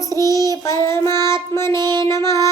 श्री परमात्मने नमः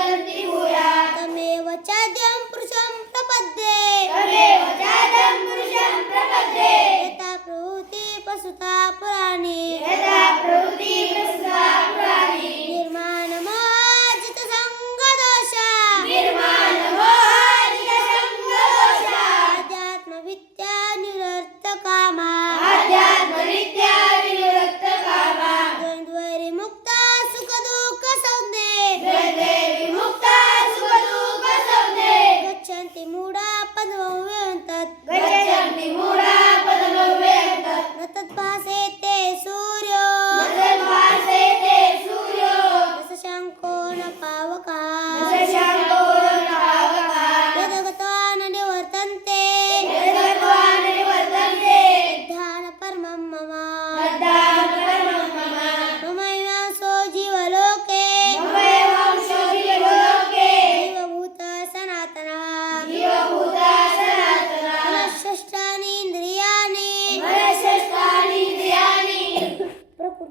Слава прані! Геда, правди,